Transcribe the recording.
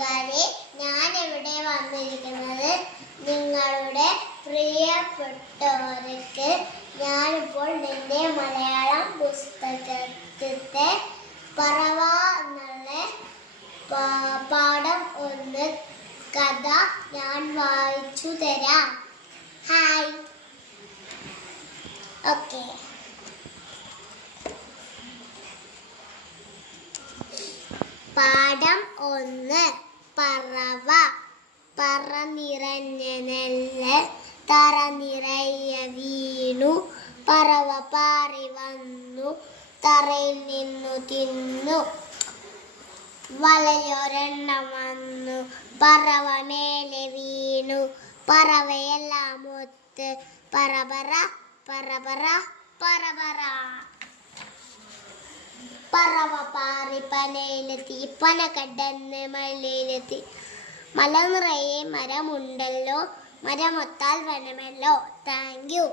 കൂട്ടുകാരെ, ഞാൻ ഇവിടെ വന്നിരിക്കുന്നത് നിങ്ങളുടെ പ്രിയപ്പെട്ടവർക്ക് ഞാനിപ്പോൾ നിന്റെ മലയാളം പുസ്തകത്തിലെ പറവ എന്നുള്ള പാഠം 1 കഥ ഞാൻ വായിച്ചു തരാം. ഹായ്. ഓക്കെ. പാഠം 1. പറവ. പറ നിറഞ്ഞ നെല്ല് തറ നിറയെ വീണു. പറവ പാറി വന്നു തറയിൽ നിന്നു തിന്നു. വലയൊരെണ്ണം വന്നു പറവ മേലെ വീണു. പറവയെല്ലാം ഒത്ത് പറപറ പറപറ പറപറ. പറവ പാറി പനയിലെത്തി. പന കടന്ന് മലയിലെത്തി. മല നിറയെ മരമുണ്ടല്ലോ, മരമൊത്താൽ വനമല്ലോ. Thank you.